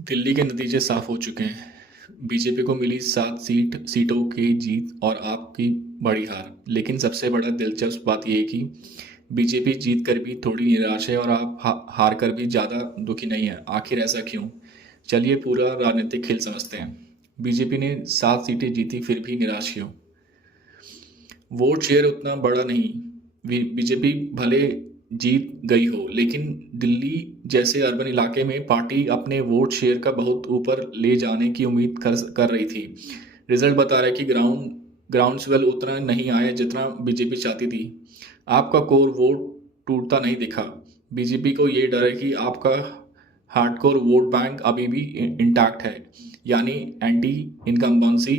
दिल्ली के नतीजे साफ हो चुके हैं। बीजेपी को मिली 7 सीटों की जीत और आप की बड़ी हार। लेकिन सबसे बड़ा दिलचस्प बात यह है कि बीजेपी जीत कर भी थोड़ी निराश है और आप हार कर भी ज़्यादा दुखी नहीं है। आखिर ऐसा क्यों? चलिए पूरा राजनीतिक खेल समझते हैं। बीजेपी ने 7 सीटें जीती फिर भी निराश क्यों? वोट शेयर उतना बड़ा नहीं। बीजेपी भले जीत गई हो, लेकिन दिल्ली जैसे अर्बन इलाके में पार्टी अपने वोट शेयर का बहुत ऊपर ले जाने की उम्मीद कर रही थी। रिजल्ट बता रहा है कि ग्राउंड स्वेल उतना नहीं आया जितना बीजेपी चाहती थी। आपका कोर वोट टूटता नहीं दिखा। बीजेपी को ये डर है कि आपका हार्डकोर वोट बैंक अभी भी इंटैक्ट है, यानी एंटी इनकम्बेंसी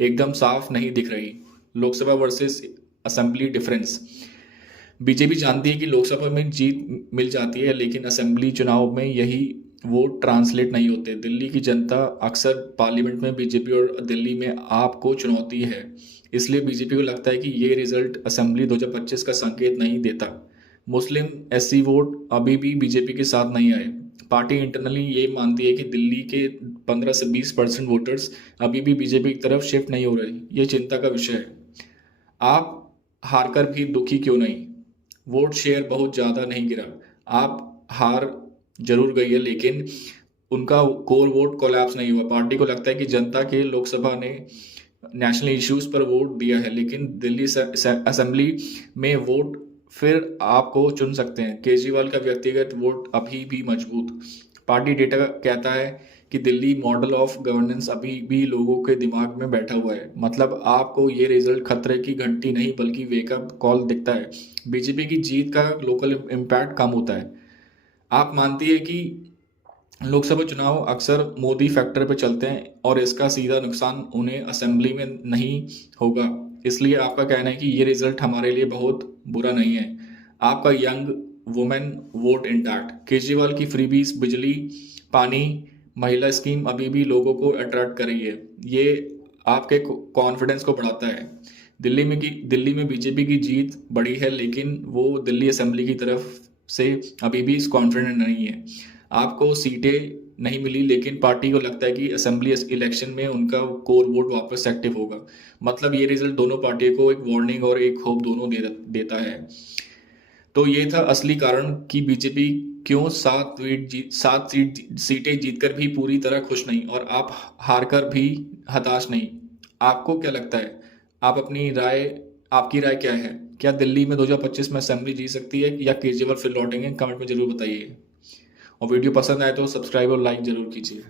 एकदम साफ नहीं दिख रही। Lok Sabha versus assembly difference. BJP जानती है कि लोकसभा में जीत मिल जाती है, लेकिन असेंबली चुनाव में यही वोट ट्रांसलेट नहीं होते। दिल्ली की जनता अक्सर पार्लियामेंट में बीजेपी और दिल्ली में आप को चुनौती है। इसलिए बीजेपी को लगता है कि ये रिजल्ट असेंबली 2025 का संकेत नहीं देता। मुस्लिम एससी वोट अभी भी बीजेपी के साथ नहीं आए। पार्टी इंटरनली ये मानती है कि दिल्ली के 15 से 20% वोटर्स अभी भी बीजेपी की तरफ शिफ्ट नहीं हो रहे। ये चिंता का विषय है। आप हारकर भी दुखी क्यों नहीं? वोट शेयर बहुत ज़्यादा नहीं गिरा। आप हार जरूर गई है, लेकिन उनका कोर वोट कोलैप्स नहीं हुआ। पार्टी को लगता है कि जनता के लोकसभा ने नेशनल इश्यूज पर वोट दिया है, लेकिन दिल्ली असेंबली में वोट फिर आपको चुन सकते हैं। केजरीवाल का व्यक्तिगत वोट अभी भी मजबूत। पार्टी डेटा कहता है कि दिल्ली मॉडल ऑफ गवर्नेंस अभी भी लोगों के दिमाग में बैठा हुआ है। मतलब आपको ये रिजल्ट खतरे की घंटी नहीं बल्कि वेकअप कॉल दिखता है। बीजेपी की जीत का लोकल इम्पैक्ट कम होता है। आप मानती है कि लोकसभा चुनाव अक्सर मोदी फैक्टर पे चलते हैं और इसका सीधा नुकसान उन्हें असेंबली में नहीं होगा। इसलिए आपका कहना है कि ये रिजल्ट हमारे लिए बहुत बुरा नहीं है। आपका young women vote intact. Kejriwal की फ्रीबीज, बिजली, पानी, महिला स्कीम अभी भी लोगों को अट्रैक्ट कर रही है। ये आपके कॉन्फिडेंस को बढ़ाता है। दिल्ली में बीजेपी की जीत बड़ी है, लेकिन वो दिल्ली असेंबली की तरफ से अभी भी कॉन्फिडेंट नहीं है। आपको सीटें नहीं मिली, लेकिन पार्टी को लगता है कि असेंबली इलेक्शन में उनका कोर वोट वापस एक्टिव होगा। मतलब ये रिजल्ट दोनों पार्टियों को एक वार्निंग और एक होप दोनों देता है। तो ये था असली कारण कि बीजेपी क्यों 7 सीटें जीतकर भी पूरी तरह खुश नहीं और आप हारकर भी हताश नहीं। आपको क्या लगता है? आपकी राय क्या है? क्या दिल्ली में 2025 में असेंबली जीत सकती है या केजरीवाल फिर लौटेंगे? कमेंट में जरूर बताइए। और वीडियो पसंद आए तो सब्सक्राइब और लाइक जरूर कीजिए।